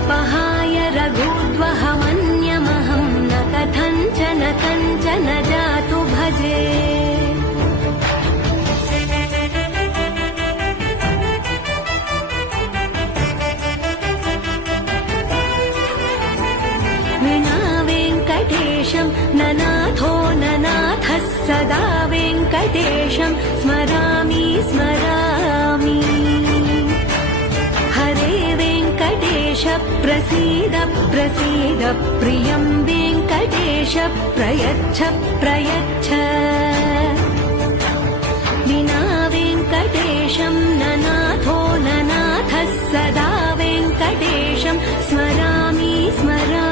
अपहाय रघुद्वहमन्यमहं न कथञ्चन कञ्चन जातु भजे। विना वेङ्कटेशं ननाथो ननाथः सदा वेङ्कटेशं स्मरामि स्मरामि వెంకటేశ ప్రసీద ప్రసీద ప్రియం వెంకటేశ ప్రయచ్చ ప్రయచ్చ. వినా వెంకటేశం ననాథో ననాథ సదా వెంకటేశం స్మరామి స్మరామి